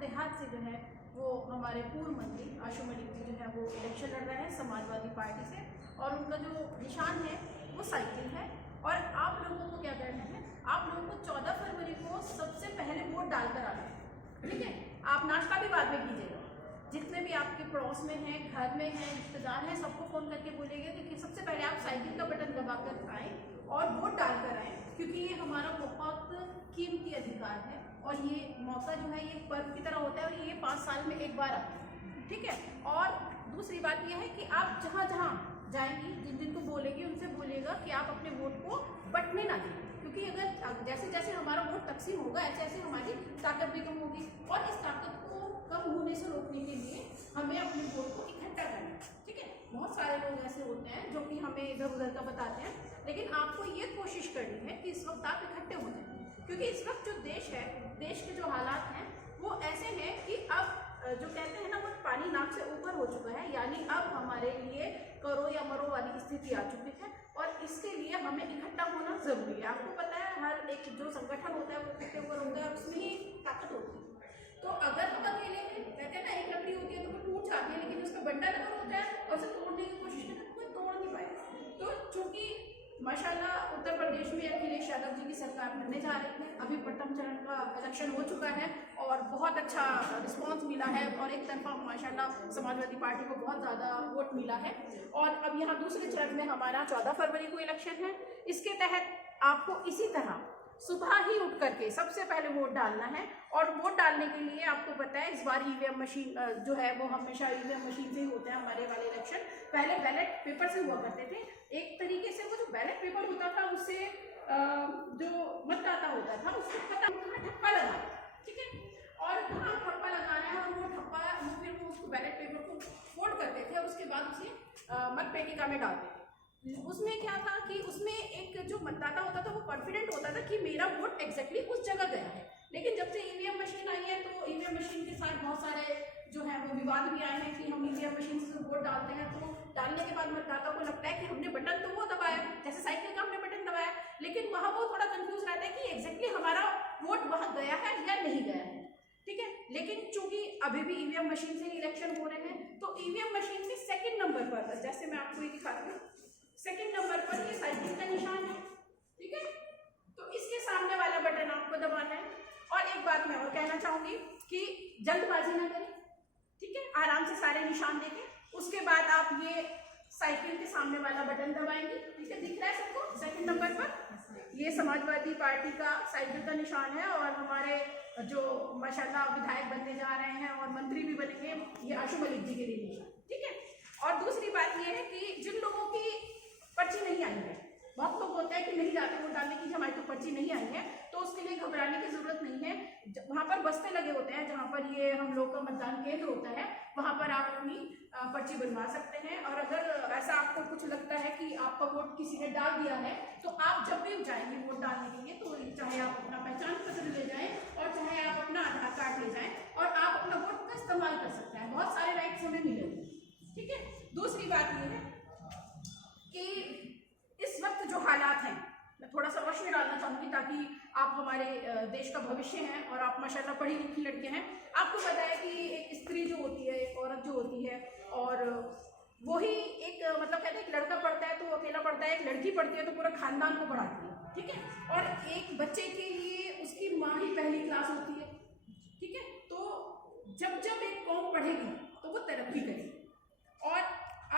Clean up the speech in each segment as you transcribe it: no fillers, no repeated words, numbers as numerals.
देहात से जो है वो हमारे पूर्व मंत्री आशु मलिक जी जो है वो इलेक्शन लड़ रहे हैं समाजवादी पार्टी से, और उनका जो निशान है वो साइकिल है। और आप लोगों को क्या करना है, आप लोगों को 14 फरवरी को सबसे पहले वोट डालकर आना है, ठीक है। आप नाश्ता भी बाद में कीजिएगा, जितने भी आपके पड़ोस में हैं, घर में हैं, रिश्तेदार हैं, सबको फ़ोन करके बोलिएगा कि सबसे पहले आप साइकिल का बटन दबाकर आएँ और वोट डालकर आएँ, क्योंकि ये हमारा बहुत कीमती अधिकार है और ये मौका जो है ये पर्व की तरह होता है और ये 5 साल में एक बार आता है, ठीक है। और दूसरी बात यह है कि आप जहाँ जहाँ जाएंगी, जिन जिन को बोलेंगे उनसे बोलिएगा कि आप अपने वोट को बंटने ना दें, क्योंकि अगर जैसे जैसे हमारा वोट तकसीम होगा ऐसे ऐसे हमारी ताकत भी कम होगी, और इस ताकत को कम होने से रोकने के लिए हमें अपने वोट को इकट्ठा करना है, ठीक है। बहुत सारे लोग ऐसे होते हैं जो कि हमें इधर उधर का बताते हैं, लेकिन आपको ये कोशिश करनी है कि इस वक्त आप इकट्ठे हो जाएं, क्योंकि इस वक्त जो देश है, देश के जो हालात हैं वो ऐसे हैं कि अब जो कहते हैं ना वो पानी नाक से ऊपर हो चुका है, यानी अब हमारे लिए करो या मरो वाली स्थिति आ चुकी है, और इसके लिए हमें इकट्ठा होना जरूरी है। आपको पता है हर एक जो संगठन होता है वो इकट्ठे होकर होता है, उसमें ही ताकत होती है। तो अगर हम अकेले हैं, कहते हैं ना एक लकड़ी होती है तो वो टूट जाती है, लेकिन उसका बंडल अगर होता है और उसे तोड़ने की कोशिश करते हैं तो कोई तोड़ नहीं पाएगा। तो चूंकि माशाल्लाह उत्तर प्रदेश में अखिलेश यादव जी की सरकार बनने जा रही है, अभी प्रथम चरण का इलेक्शन हो चुका है और बहुत अच्छा रिस्पांस मिला है, और एक तरफा माशाल्लाह समाजवादी पार्टी को बहुत ज़्यादा वोट मिला है। और अब यहाँ दूसरे चरण में हमारा 14 फरवरी को इलेक्शन है। इसके तहत आपको इसी तरह सुबह ही उठ करके सबसे पहले वोट डालना है, और वोट डालने के लिए आपको पता है इस बार ईवीएम मशीन जो है वो हमेशा ईवीएम मशीन से ही होता है। हमारे वाले इलेक्शन पहले बैलेट पेपर से हुआ करते थे, एक तरीके से वो जो बैलेट पेपर होता था उससे जो मतदाता होता था उसको पता ठप्पा लगाना, ठीक है, और कहाँ ठप्पा लगाना है, और वो ठप्पा फिर वो उसको बैलेट पेपर को फोल्ड करते थे और उसके बाद उसे मतपेटिका में डालते थे। उसमें क्या था कि उसमें एक जो मतदाता होता था वो कॉन्फिडेंट होता था कि मेरा वोट एग्जैक्टली उस जगह गया है। लेकिन जब से ईवीएम मशीन आई है तो ईवीएम मशीन के साथ बहुत सारे जो है वो विवाद भी आए हैं कि हम ईवीएम मशीन से वोट डालते हैं तो डालने के बाद मतदाता को लगता है कि हमने बटन तो वो दबाया, जैसे साइकिल का हमने बटन दबाया, लेकिन वहाँ वो थोड़ा कंफ्यूज रहता है कि एग्जैक्टली हमारा वोट वहाँ गया है या नहीं गया है, ठीक है। लेकिन चूंकि अभी भी ईवीएम मशीन से इलेक्शन हो रहे हैं तो ईवीएम मशीन के सेकंड नंबर पर, जैसे मैं आपको ये दिखाती हूँ, सेकंड नंबर पर ये साइकिल का निशान है, ठीक है। तो इसके सामने वाला बटन आपको दबाना है। और एक बात मैं और कहना चाहूंगी कि जल्दबाजी ना करें, ठीक है, आराम से सारे निशान देखें, उसके बाद आप ये साइकिल के सामने वाला बटन दबाएंगे, ठीक है, दिख रहा है सबको सेकंड नंबर पर ये समाजवादी पार्टी का साइकिल का निशान है, और हमारे जो माशाल्लाह विधायक बनने जा रहे हैं और मंत्री भी बनेंगे ये आशु मलिक जी के लिए निशान, ठीक है। और दूसरी बात ये है कि जिन लोगों की पर्ची नहीं आई है, बहुत लोग होते हैं कि नहीं जाते वोट डालने की, हमारी तो पर्ची नहीं आई है, तो उसके लिए घबराने की जरूरत नहीं है। वहाँ पर बस्ते लगे होते हैं जहाँ पर ये हम लोग का मतदान केंद्र होता है, वहाँ पर आप अपनी पर्ची बनवा सकते हैं। और अगर ऐसा आपको कुछ लगता है कि आपका वोट किसी ने डाल दिया है तो आप जब भी जाएंगे वोट डालने के लिए तो चाहे आप अपना पहचान पत्र ले जाएं और चाहे आप अपना आधार कार्ड ले जाएं और आप अपना वोट का इस्तेमाल कर सकते हैं, बहुत सारे राइट्स हमें मिलेंगे, ठीक है। दूसरी बात ये है कि इस वक्त जो हालात हैं, मैं थोड़ा सा रोशनी डालना चाहूँगी ताकि आप हमारे देश का भविष्य हैं और आप माशाल्लाह पढ़ी लिखी लड़के हैं। आपको पता है कि एक स्त्री जो होती है, एक औरत जो होती है, और वही एक मतलब कहते हैं एक लड़का पढ़ता है तो वो अकेला पढ़ता है, एक लड़की पढ़ती है तो पूरा खानदान को पढ़ाती है, ठीक है। और एक बच्चे के लिए उसकी माँ ही पहली क्लास होती है, ठीक है। तो जब जब एक कौम पढ़ेगी तो वो तरक्की करेगी, और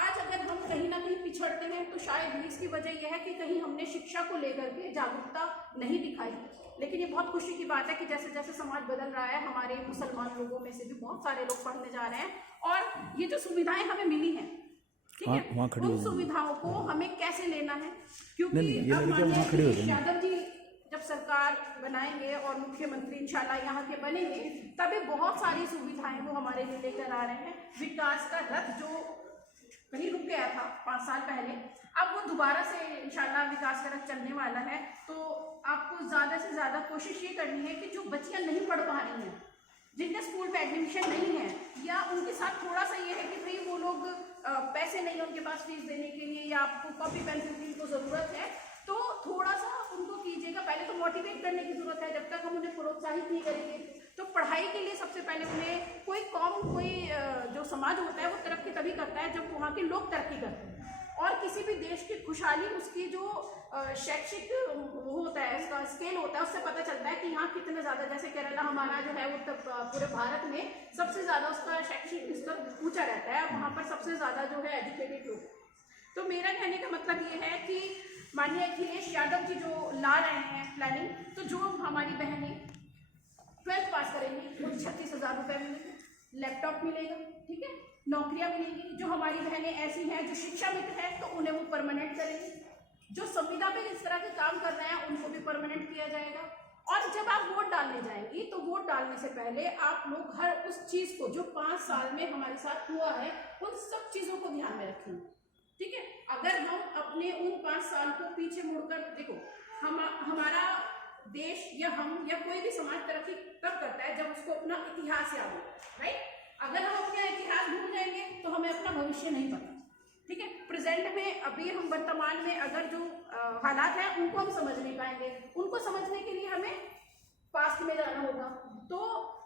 आज अगर हम कहीं ना कहीं पिछड़ते हैं तो शायद इसकी वजह यह है कि कहीं हमने शिक्षा को लेकर के जागरूकता नहीं दिखाई। लेकिन ये बहुत खुशी की बात है कि जैसे जैसे समाज बदल रहा है, हमारे मुसलमान लोगों में से भी बहुत सारे लोग पढ़ने जा रहे हैं, और ये जो सुविधाएं हमें मिली हैं, ठीक है, उन सुविधाओं को हमें कैसे लेना है, क्योंकि अब यादव जी जब सरकार बनाएंगे और मुख्यमंत्री इंशाल्लाह यहाँ के बनेंगे तभी बहुत सारी सुविधाएं वो हमारे लिए लेकर आ रहे हैं। विकास का रथ जो कहीं रुक गया था 5 साल पहले, अब वो दोबारा से इंशाल्लाह विकास का रथ चलने वाला है। तो आपको ज़्यादा से ज़्यादा कोशिश ये करनी है कि जो बच्चियाँ नहीं पढ़ पा रही हैं, जिनके स्कूल पे एडमिशन नहीं है, या उनके साथ थोड़ा सा ये है कि भाई वो लोग पैसे नहीं है उनके पास फीस देने के लिए, या आपको कॉपी पेंसिल की को ज़रूरत है, तो थोड़ा सा उनको कीजिएगा। पहले तो मोटिवेट करने की ज़रूरत है, जब तक हम उन्हें प्रोत्साहित नहीं करेंगे तो पढ़ाई के लिए सबसे पहले उन्हें कोई कौम, कोई जो समाज होता है वो तरक्की तभी करता है जब वहाँ के लोग तरक्की करते हैं। और किसी भी देश की खुशहाली उसकी जो शैक्षिक वो होता है, उसका स्केल होता है, उससे पता चलता है कि यहाँ कितने ज़्यादा, जैसे केरला हमारा जो है उत्तर पूरे भारत में सबसे ज़्यादा उसका शैक्षिक स्तर ऊंचा रहता है, वहाँ पर सबसे ज़्यादा जो है एजुकेटेड लोग। तो मेरा कहने का मतलब ये है कि माननीय अखिलेश यादव जी जो ला रहे हैं प्लानिंग, तो जो हमारी बहनें 12th पास करेंगी उनको 36,000 रुपये मिलेंगे, लैपटॉप मिलेगा, ठीक है, नौकरियां मिलेंगी। जो हमारी बहनें ऐसी हैं जो शिक्षा मित्र हैं तो उन्हें वो परमानेंट करेंगे। जो संविदा पे इस तरह के काम कर रहे हैं उनको भी परमानेंट किया जाएगा। और जब आप वोट डालने जाएंगी तो वोट डालने से पहले आप लोग हर उस चीज़ को जो 5 साल में हमारे साथ हुआ है उन सब चीज़ों को ध्यान में रखेंगे, ठीक है। अगर हम अपने उन 5 साल को पीछे मुड़कर देखो, हमारा देश या हम या कोई भी समाज तरक्की तब करता है जब उसको अपना इतिहास याद हो, राइट। अगर हम अपना इतिहास भूल जाएंगे तो हमें अपना भविष्य नहीं पता, ठीक है। प्रेजेंट में अभी हम वर्तमान में अगर जो हालात हैं उनको हम समझ नहीं पाएंगे, उनको समझने के लिए हमें पास्ट में जाना होगा। तो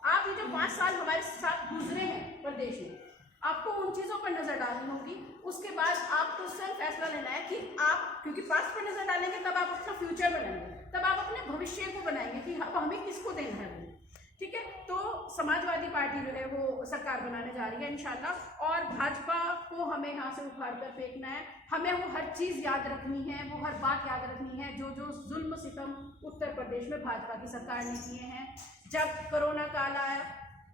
आप ये जो 5 साल हमारे साथ गुजरे हैं प्रदेश में, आपको उन चीज़ों पर नजर डालनी होगी। उसके बाद आपको स्वयं फैसला लेना है कि आप, क्योंकि पास्ट पर नजर डालेंगे तब आप अपना फ्यूचर बनाएंगे, तब आप अपने भविष्य को बनाएंगे कि अब हमें किसको देना है, ठीक है। तो समाजवादी पार्टी जो है वो सरकार बनाने जा रही है इंशाल्लाह, और भाजपा को हमें यहाँ से उखाड़ कर फेंकना है। हमें वो हर चीज़ याद रखनी है, वो हर बात याद रखनी है जो जो जुल्म सितम उत्तर प्रदेश में भाजपा की सरकार ने किए हैं। जब कोरोना काल आया,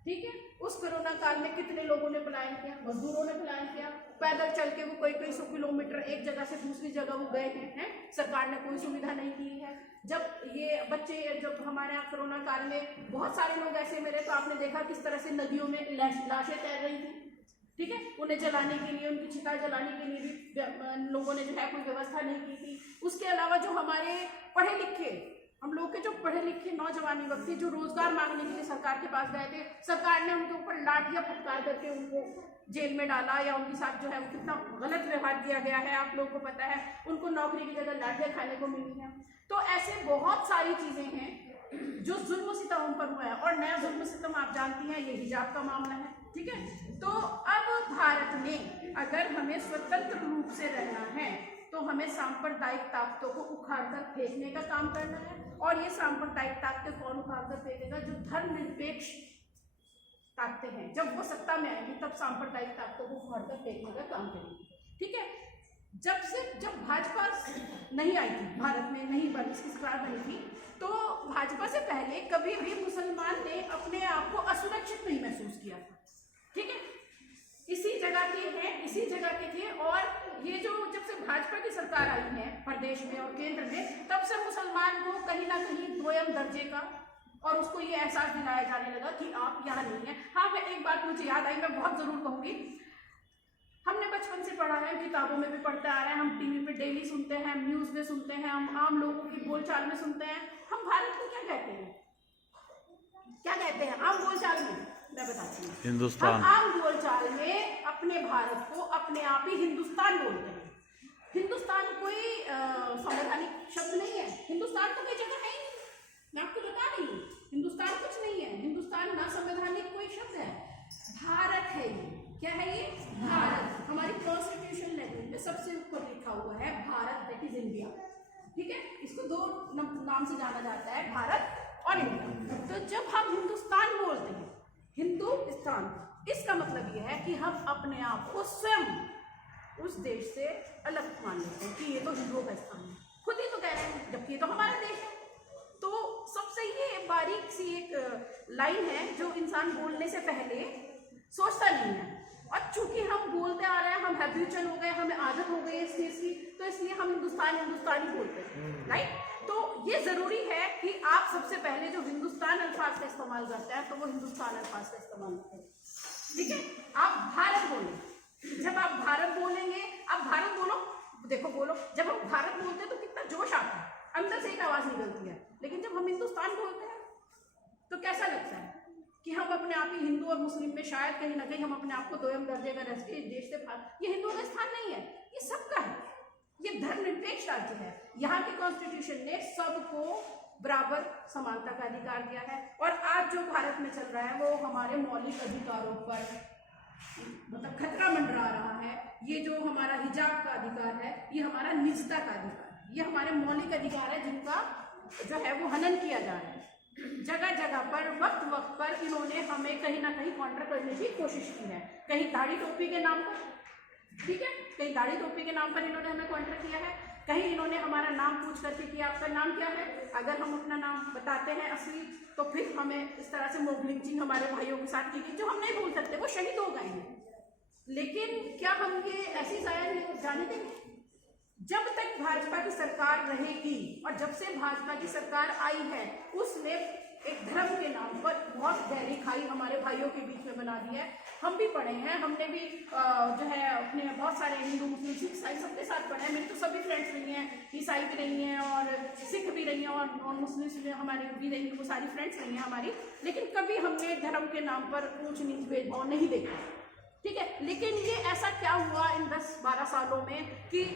ठीक है, उस कोरोना काल में कितने लोगों ने पलायन किया, मजदूरों ने पलायन किया, पैदल चल के वो कई 100 किलोमीटर एक जगह से दूसरी जगह वो गए हैं, सरकार ने कोई सुविधा नहीं की है। जब ये बच्चे, जब हमारे यहाँ कोरोना काल में बहुत सारे लोग ऐसे मिले तो आपने देखा किस तरह से नदियों में लाशें तैर रही थी, ठीक है। उन्हें जलाने के लिए, उनकी चिता जलाने के लिए भी लोगों ने जो है कोई व्यवस्था नहीं की थी। उसके अलावा जो हमारे पढ़े लिखे, हम लोग के जो पढ़े लिखे नौजवान युवक थे जो रोजगार मांगने के लिए सरकार के पास गए थे, सरकार ने उनके ऊपर लाठियां फटकार करके उनको जेल में डाला, या उनके साथ जो है वो कितना गलत व्यवहार किया गया है आप लोगों को पता है। उनको नौकरी की जगह लाठियां खाने को मिली है। तो ऐसे बहुत सारी चीजें हैं जो जुल्म सितम उन पर हुआ है। और नया जुल्म सितम आप जानती हैं, ये हिजाब का मामला है, ठीक है। तो अब भारत में अगर हमें स्वतंत्र रूप से रहना है तो हमें सांप्रदायिक ताकतों को उखाड़ कर फेंकने का काम करना है। और ये सांप्रदायिक ताकतें कौन उखाड़ कर फेंकेगा? जो धर्मनिरपेक्ष ताकतें हैं, जब वो सत्ता में आएंगी तब सांप्रदायिक ताकतों को उखाड़ कर फेंकने का काम करेंगी, ठीक है। जब भाजपा नहीं आई थी भारत में, नहीं बनी, इसकी सरकार बनी थी, तो भाजपा से पहले कभी भी मुसलमान ने अपने आप को असुरक्षित नहीं महसूस किया था, ठीक है। इसी जगह के हैं, इसी जगह के थे। और ये जो जब से भाजपा की सरकार आई है प्रदेश में और केंद्र में, तब से मुसलमान को कहीं ना कहीं दोयम दर्जे का, और उसको ये एहसास दिलाया जाने लगा कि आप यहाँ नहीं है। हाँ, मैं एक बात मुझे याद आई, मैं बहुत जरूर कहूँगी, हमने बचपन से पढ़ा है, किताबों में भी पढ़ते आ रहे हैं, हम टीवी पे डेली सुनते हैं, न्यूज़ में सुनते हैं, हम आम लोगों की बोलचाल में सुनते हैं। हम भारत को क्या कहते हैं, क्या कहते हैं आम बोलचाल में? मैं बताती हूँ। हिंदुस्तान। हम आम बोलचाल में अपने भारत को अपने आप ही हिंदुस्तान बोलते हैं। हिंदुस्तान कोई संवैधानिक शब्द नहीं है। हिंदुस्तान तो कोई जगह है ही नहीं, मैं आपको बता रही हूँ। हिंदुस्तान कुछ नहीं है, हिंदुस्तान ना संवैधानिक कोई शब्द है, भारत है ये। क्या है ये? भारत। हमारी कॉन्स्टिट्यूशन लैंग्वेज में सबसे ऊपर लिखा हुआ है भारत, दैट इज इंडिया, ठीक है। इसको 2 नाम से जाना जाता है, भारत और इंडिया। तो जब हम हिंदुस्तान बोलते हैं, हिंदुस्तान, इसका मतलब यह है कि हम अपने आप को स्वयं उस देश से अलग मान लेते हैं कि ये तो हिंदुओं का स्थान है। खुद ही तो कह रहे हैं, जबकि ये तो हमारा देश है। तो सबसे ये बारीक सी एक लाइन है जो इंसान बोलने से पहले सोचता नहीं है। और चूंकि हम बोलते आ रहे हैं, हम हैबिचुअल हो गए, हमें आदत हो गई इस चीज की, तो इसलिए हम हिंदुस्तानी बोलते हैं, राइट। तो ये जरूरी है कि आप सबसे पहले जो हिंदुस्तान अल्फाज का इस्तेमाल करते हैं तो वो हिंदुस्तान अल्फाज का इस्तेमाल करें, ठीक है। आप भारत बोलें, जब आप भारत बोलेंगे, आप भारत बोलो, देखो बोलो, जब हम भारत बोलते हैं तो कितना जोश आता है, अंदर से एक आवाज निकलती है। लेकिन जब हम हिंदुस्तान बोलते हैं तो कैसा लगता है कि हम अपने आप ही हिंदू और मुस्लिम में शायद कहीं ना कहीं हम अपने आप को दोयम दर्जे का देश से ये हिंदुओं का स्थान नहीं है, ये सबका है, ये धर्मनिरपेक्ष राज्य है। यहाँ के कॉन्स्टिट्यूशन ने सबको बराबर समानता का अधिकार दिया है। और आज जो भारत में चल रहा है वो हमारे मौलिक अधिकारों पर मतलब खतरा मंडरा रहा है। ये जो हमारा हिजाब का अधिकार है, ये हमारा निजता का अधिकार है, ये हमारे मौलिक अधिकार है जिनका जो है वो हनन किया जा रहा है। जगह जगह पर वक्त वक्त पर इन्होंने हमें कहीं ना कहीं काउंटर करने की कोशिश की है। कहीं दाढ़ी टोपी के नाम पर, ठीक है, कहीं दाढ़ी टोपी के नाम पर इन्होंने हमें काउंटर किया है। कहीं इन्होंने हमारा नाम पूछ करके कि आपका नाम क्या है, अगर हम अपना नाम बताते हैं असली तो फिर हमें इस तरह से मॉब लिंचिंग हमारे भाइयों के साथ की गई, जो हम नहीं भूल सकते, वो शहीद हो गए हैं। लेकिन क्या हम ये ऐसी जाया नहीं जाने देंगे? जब तक भाजपा की सरकार रहेगी और जब से भाजपा की सरकार आई है उसने एक धर्म के नाम पर बहुत गहरी खाई हमारे भाइयों के बीच में बना दी है। हम भी पढ़े हैं, हमने भी जो है अपने बहुत सारे हिंदू मुस्लिम सिख ईसाई सबके साथ पढ़े हैं। मेरी तो सभी फ्रेंड्स रही हैं, ईसाई भी रही हैं और सिख भी रही हैं और नॉन मुस्लिम हमारी भी रही हैं, वो सारी फ्रेंड्स रही हैं हमारी। लेकिन कभी हमने धर्म के नाम पर ऊंच नीच भेदभाव नहीं देखा, ठीक है। लेकिन ये ऐसा क्या हुआ इन 10-12 सालों में कि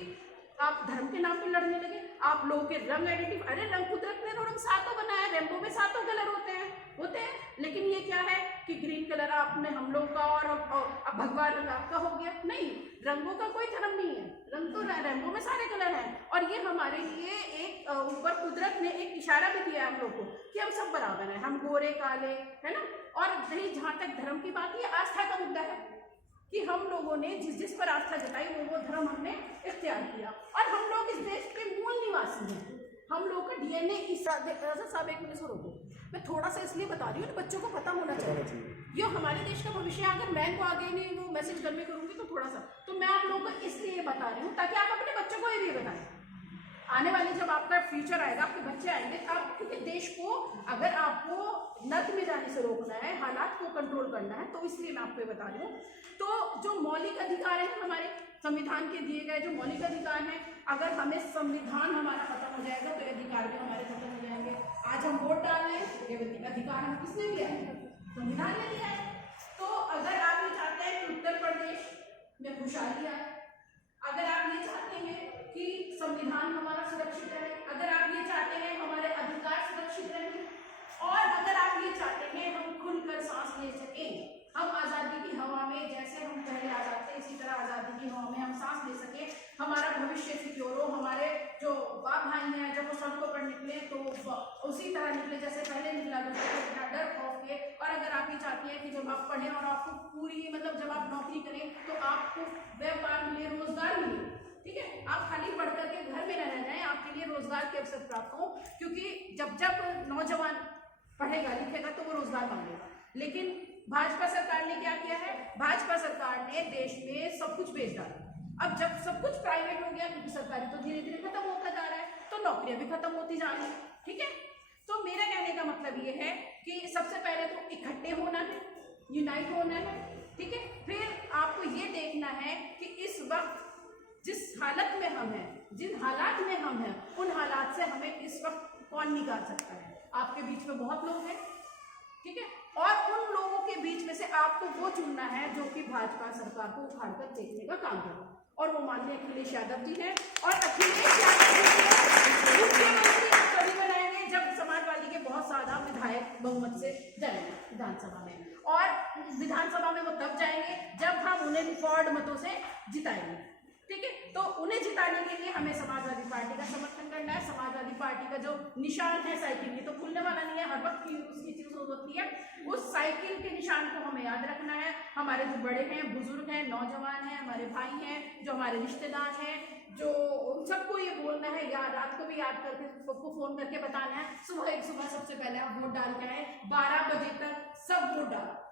आप धर्म के नाम पे लड़ने लगे? आप लोगों के रंग आइडेंटिटी, अरे रंग कुदरत ने रंग सातों बनाया, रेनबो में सातों कलर होते हैं। लेकिन ये क्या है कि ग्रीन कलर आपने हम लोग का और अब भगवा रंग आपका हो गया। नहीं, रंगों का कोई धर्म नहीं है, रंग तो रेनबो में सारे कलर हैं। और ये हमारे लिए एक ऊपर कुदरत ने एक इशारा भी दिया है हम लोग को कि हम सब बराबर हैं, हम गोरे काले, है ना। और नहीं, जहाँ तक धर्म की बात, ये आस्था का मुद्दा है कि हम लोगों ने जिस पर आस्था जताई वो धर्म हमने इख्तियार किया। और हम लोग इस देश के मूल निवासी हैं, हम लोग का डीएनए साहब एक मिनट रोको, मैं थोड़ा सा इसलिए बता रही हूँ, बच्चों को पता होना चाहिए ये हमारे देश का भविष्य है। अगर मैं को आगे नहीं वो मैसेज करने करूँगी तो थोड़ा सा, तो मैं आप लोगों को इसलिए बता रही हूँ ताकि आप अपने बच्चों को ये भी बताएं। आने वाले जब आपका फ्यूचर आएगा, आपके बच्चे आएंगे, आप क्योंकि देश को अगर आपको नद में जाने से रोकना है, हालात को कंट्रोल करना है, तो इसलिए मैं आपको बता रही हूँ। तो जो मौलिक अधिकार है हमारे संविधान के दिए गए जो मौलिक अधिकार हैं, अगर हमें संविधान हमारा खत्म हो जाएगा तो ये अधिकार भी हमारे खत्म हो जाएंगे। आज हम वोट डाल रहे हैं, ये अधिकार हम किसने दिया है? संविधान ने दिया है। तो अगर आप ये चाहते हैं कि उत्तर प्रदेश में खुशहाली आए, अगर आप ये चाहते हैं कि संविधान हमारा सुरक्षित रहे, अगर आप ये चाहते हैं हमारे अधिकार सुरक्षित रहे, और अगर आप ये चाहते हैं हम खुलकर सांस ले सकें, हम आज़ादी की हवा में जैसे हम पहले आज़ाद थे इसी तरह आज़ादी की हवा में हम सांस ले सके, हमारा भविष्य सिक्योर हो, हमारे जो बाप भाई हैं जब वो सड़कों पर निकले तो उसी तरह निकले जैसे पहले निकला करते थे, बिना डर खौफ के। और अगर आप ये चाहती हैं कि जब आप पढ़ें और आपको पूरी मतलब जब आप नौकरी करें तो आपको व्यापार मिले, रोजगार मिले, ठीक है, आप खाली पढ़ करके घर में न रह जाएं, आपके लिए रोजगार के अवसर प्राप्त हो। क्योंकि जब जब नौजवान पढ़ेगा लिखेगा तो वो रोजगार मांगेगा। लेकिन भाजपा सरकार ने क्या किया है? भाजपा सरकार ने देश में सब कुछ बेच डाला। अब जब सब कुछ प्राइवेट हो गया, क्योंकि सरकारी तो धीरे धीरे खत्म होता जा रहा है, तो नौकरियां भी खत्म होती जा रही है, ठीक है। तो मेरा कहने का मतलब ये है कि सबसे पहले तो इकट्ठे होना है, यूनाइट होना है, ठीक है। फिर आपको ये देखना है कि इस वक्त जिस हालत में हम हैं, जिन हालात में हम हैं, उन हालात से हमें इस वक्त कौन निकाल सकता है? आपके बीच में बहुत लोग हैं, ठीक है, और उन लोगों के बीच में से आपको वो चुनना है जो कि भाजपा सरकार को उखाड़कर देखने का काम करे, और वो माननीय अखिलेश यादव जी हैं। और अखिलेश यादव जी मुख्यमंत्री तभी बनाएंगे जब समाजवादी के बहुत ज्यादा विधायक बहुमत से जाएंगे विधानसभा में, और विधानसभा में वो तब जाएंगे जब हम उन्हें रिकॉर्ड मतों से जिताएंगे, ठीक है। तो उन्हें जिताने के लिए हमें समाजवादी पार्टी का समर्थन करना है। समाजवादी पार्टी का जो निशान है साइकिल, ये तो भूलने वाला नहीं है, हर वक्त की उसकी चीज होती है, उस साइकिल के निशान को हमें याद रखना है। हमारे जो बड़े हैं, बुजुर्ग हैं, नौजवान हैं, हमारे भाई हैं, जो हमारे रिश्तेदार हैं, जो उन सबको ये बोलना है, या रात को भी याद करके सबको फोन करके बताना है, सुबह सबसे पहले आप वोट डाल के आए, 12 बजे तक सब वोट डाला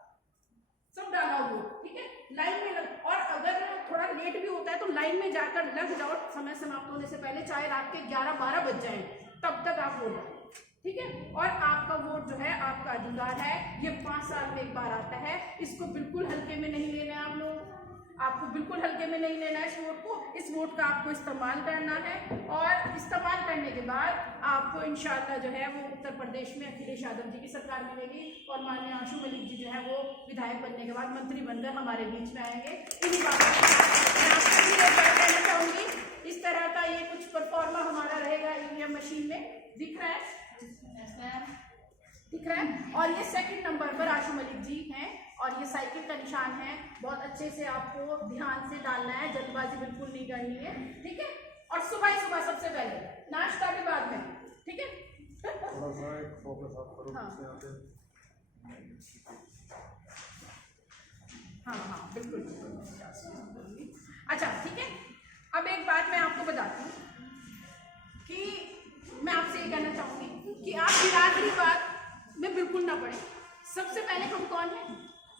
वोट, ठीक है, लाइन में लग। और अगर थोड़ा लेट भी होता है तो लाइन में जाकर लग जाओ, समय समाप्त होने से पहले, चाहे रात के 11-12 बज जाए, तब तक आप वोट डालो, ठीक है। और आपका वोट जो है आपका अधिकार है, ये 5 साल में एक बार आता है, इसको बिल्कुल हल्के में नहीं लेना है। आप लोग आपको बिल्कुल हल्के में नहीं लेना है इस वोट को। इस वोट का आपको इस्तेमाल करना है, और इस्तेमाल करने के बाद आपको इंशाअल्लाह जो है वो उत्तर प्रदेश में अखिलेश यादव जी की सरकार मिलेगी, और माननीय आशु मलिक जी जो है वो विधायक बनने के बाद मंत्री बनकर हमारे बीच में आएंगे। इन्हीं बातों मैं कहना चाहूँगी। इस तरह का ये कुछ परफॉर्मा हमारा रहेगा ईवीएम मशीन में, दिख रहा है। दिख रहा है। और ये सेकंड नंबर पर आशु मलिक जी हैं और ये साइकिल का निशान है। बहुत अच्छे से आपको ध्यान से डालना है, जल्दबाजी बिल्कुल नहीं करनी है, ठीक है। और सुबह सुबह सबसे पहले, नाश्ता के बाद में, ठीक है। थोड़ा सा एक फोकस आप करो। हाँ बिल्कुल। अच्छा ठीक है, अब एक बात मैं आपको बताती हूँ कि मैं आपसे ये कहना चाहूँगी कि आप बिरादरीवाद में बिल्कुल ना पड़े। सबसे पहले हम कौन हैं?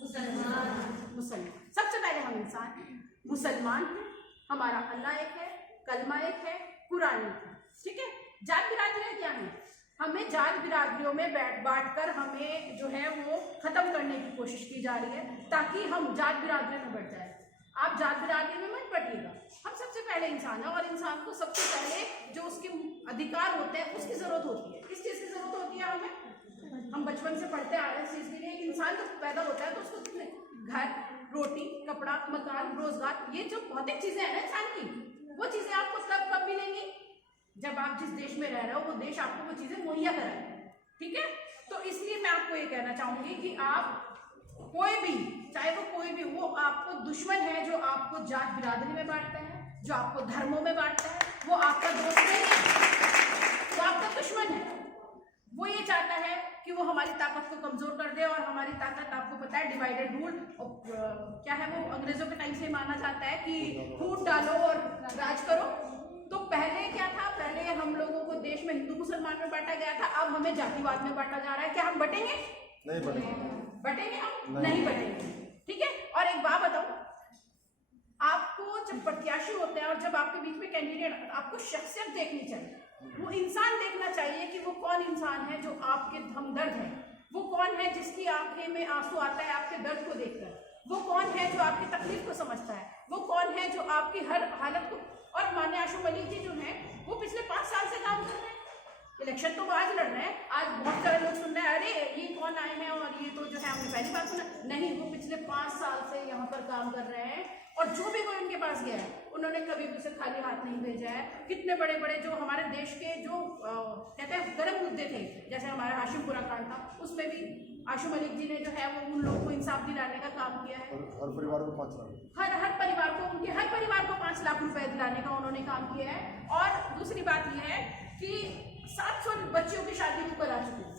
मुसलमान। सबसे पहले हम इंसान हैं, मुसलमान हैं, हमारा अल्लाह एक है, कलमा एक है, कुरान एक है, ठीक है। जात बिरादरियाँ क्या हैं? हमें जात बिरादरियों में बांट कर हमें जो है वो खत्म करने की कोशिश की जा रही है ताकि हम जात बिरादरी में बढ़ जाए। आप जात बिरादरी में मत बढ़िएगा। हम सबसे पहले इंसान है और इंसान को सबसे पहले जो उसके अधिकार होते हैं उसकी जरूरत होती है। किस चीज़ की जरूरत होती है हमें? हम बचपन से पढ़ते आ रहे हैं इस चीज़ के लिए। एक इंसान जब पैदा होता है तो उसको घर, रोटी, कपड़ा, मकान, रोजगार, ये जो भौतिक चीजें हैं ना इंसान की, वो चीजें आपको तब कब मिलेंगी जब आप जिस देश में रह रहे हो वो देश आपको वो चीजें मुहैया कराए, ठीक है। तो इसलिए मैं आपको ये कहना चाहूंगी कि आप कोई भी, चाहे वो कोई भी, वो आपको दुश्मन है जो आपको जात बिरादरी में बांटता है, जो आपको धर्मों में बांटता है, वो आपका दोस्त नहीं है, वो आपका दुश्मन है। वो ये चाहता है कि वो हमारी ताकत को कमजोर कर दे और हमारी ताकत आपको पता है डिवाइडेड रूल, क्या है वो अंग्रेजों के टाइम से माना जाता है कि फूट डालो और राज करो। तो पहले क्या था? पहले हम लोगों को देश में हिंदू मुसलमान में बांटा गया था, अब हमें जातिवाद में बांटा जा रहा है। क्या हम बटेंगे? नहीं बटेंगे। बटेंगे हम? नहीं बटेंगे, ठीक है। और एक बात बताऊं, आपको जब प्रत्याशी होते हैं और जब आपके बीच में कैंडिडेट, आपको शख्सियत देखनी चाहिए, वो इंसान देखना चाहिए कि वो कौन इंसान है जो आपके हमदर्द है, वो कौन है जिसकी आंखें में आंसू आता है आपके दर्द को देखकर, वो कौन है जो आपकी तकलीफ को समझता है, वो कौन है जो आपकी हर हालत को। और माननीय आशु मलिक जी जो हैं वो पिछले 5 साल से काम कर रहे हैं। इलेक्शन तो वो आज लड़ रहे हैं, आज बहुत सारे लोग सुन रहे हैं अरे ये कौन आए हैं और ये तो जो है हमने पहली बार सुना। नहीं, वो पिछले 5 साल से यहाँ पर काम कर रहे हैं और जो भी कोई उनके पास गया है उन्होंने कभी भी उसे खाली हाथ नहीं भेजा है। कितने बड़े बड़े जो हमारे देश के जो कहते हैं गर्म मुद्दे थे, जैसे हमारा हाशिमपुरा कांड था, उसमें भी आशु मलिक जी ने जो है वो उन लोगों को इंसाफ दिलाने का काम किया है। हर परिवार को 5 लाख, हर परिवार को, उनके हर परिवार को 5 लाख रुपए दिलाने का उन्होंने काम किया है। और दूसरी बात यह है कि 700 बच्चियों की शादी वो करा चुके हैं,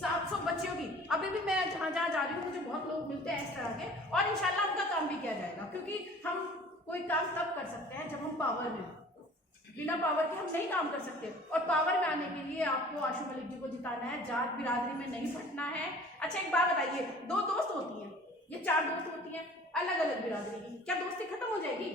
700 बच्चियों की। अभी भी मैं जहाँ जा रही हूँ मुझे बहुत लोग मिलते हैं इस तरह के, और इंशाल्लाह उनका काम भी किया जाएगा, क्योंकि हम कोई काम तब कर सकते हैं जब हम पावर में, बिना पावर के हम नहीं काम कर सकते। और पावर में आने के लिए आपको आशु मलिक जी को जिताना है, जात बिरादरी में नहीं फटना है। अच्छा एक बात बताइए, 2 दोस्त होती हैं, ये 4 दोस्त होती हैं अलग अलग बिरादरी की, क्या दोस्ती खत्म हो जाएगी?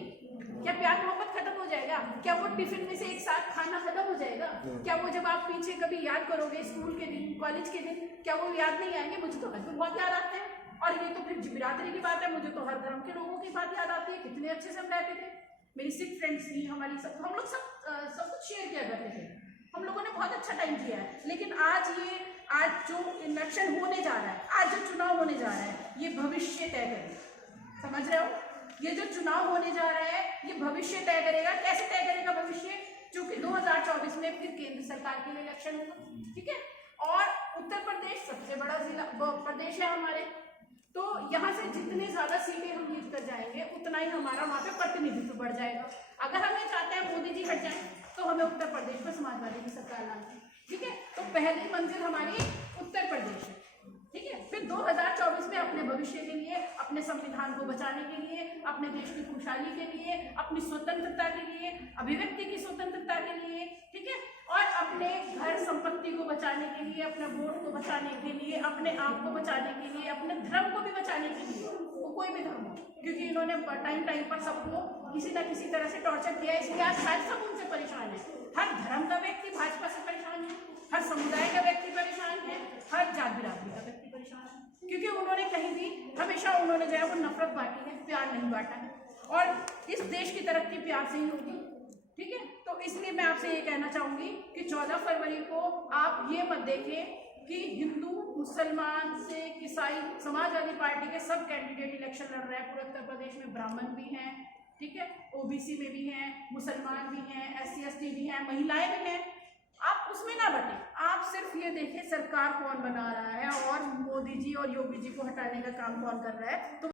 क्या प्यार मोहब्बत खत्म हो जाएगा? क्या वो टिफिन में से एक साथ खाना खत्म हो जाएगा? क्या वो जब आप पीछे कभी याद करोगे स्कूल के दिन, कॉलेज के दिन, क्या वो याद नहीं आएंगे? मुझे तो हस्बैंड बहुत याद आते हैं। और ये तो फिर बिरादरी की बात है, मुझे तो हर धर्म के लोगों की बात याद आती है, कितने अच्छे से हम रहते थे। मेरी सिख फ्रेंड्स थी, हमारी सब, हम लोग सब कुछ शेयर किया करते थे, हम लोगों ने बहुत अच्छा टाइम किया है। लेकिन आज जो इलेक्शन होने जा रहा है, आज जो चुनाव होने जा रहा है, ये भविष्य तय करेगा, समझ रहे हो? ये जो चुनाव होने जा रहा है ये भविष्य तय करेगा। कैसे तय करेगा भविष्य? क्योंकि 2024 में फिर केंद्र सरकार के लिए इलेक्शन होगा, ठीक है। और उत्तर प्रदेश सबसे बड़ा जिला प्रदेश है हमारे, तो यहाँ से जितने ज्यादा सीटें हम जीत कर जाएंगे उतना ही हमारा वहाँ पे प्रतिनिधित्व बढ़ जाएगा। अगर हम ये चाहते हैं मोदी जी हट जाएं तो हमें उत्तर प्रदेश में समाजवादी की सरकार लानी है, ठीक है। तो पहली मंजिल हमारी उत्तर प्रदेश है, ठीक है। फिर 2024 में अपने भविष्य के लिए, अपने संविधान को बचाने के लिए, अपने देश की खुशहाली के लिए, अपनी स्वतंत्रता के लिए, अभिव्यक्ति की स्वतंत्रता के लिए, ठीक है, और अपने घर संपत्ति को बचाने के लिए, अपने वोट को बचाने के लिए, अपने आप को बचाने के लिए, अपने धर्म को भी बचाने के लिए, वो कोई भी धर्म हो, क्योंकि इन्होंने टाइम पर सबको किसी न किसी तरह से टॉर्चर किया है, इसलिए आज शायद सब उनसे परेशान है। हर धर्म का व्यक्ति भाजपा से परेशान है, हर समुदाय का व्यक्ति परेशान है, हर जात बिरादरी का व्यक्ति परेशान है, क्योंकि उन्होंने कहीं भी हमेशा उन्होंने जो है वो नफरत बांटी है, प्यार नहीं बांटा है। और इस देश की तरक्की प्यार से ही होगी, ठीक है। तो इसलिए मैं आपसे ये कहना चाहूंगी कि 14 फरवरी को आप ये मत देखें कि हिंदू, मुसलमान, सिख, ईसाई, समाजवादी पार्टी के सब कैंडिडेट इलेक्शन लड़ रहे हैं। पूरे उत्तर प्रदेश में ब्राह्मण भी हैं, ठीक है, ओबीसी में भी हैं, मुसलमान भी हैं, SC ST भी हैं, महिलाएं भी हैं, आप उसमें ना बटे, आप सिर्फ ये देखें सरकार कौन बना रहा है और मोदी जी और योगी जी को हटाने का काम कौन कर रहा है। तो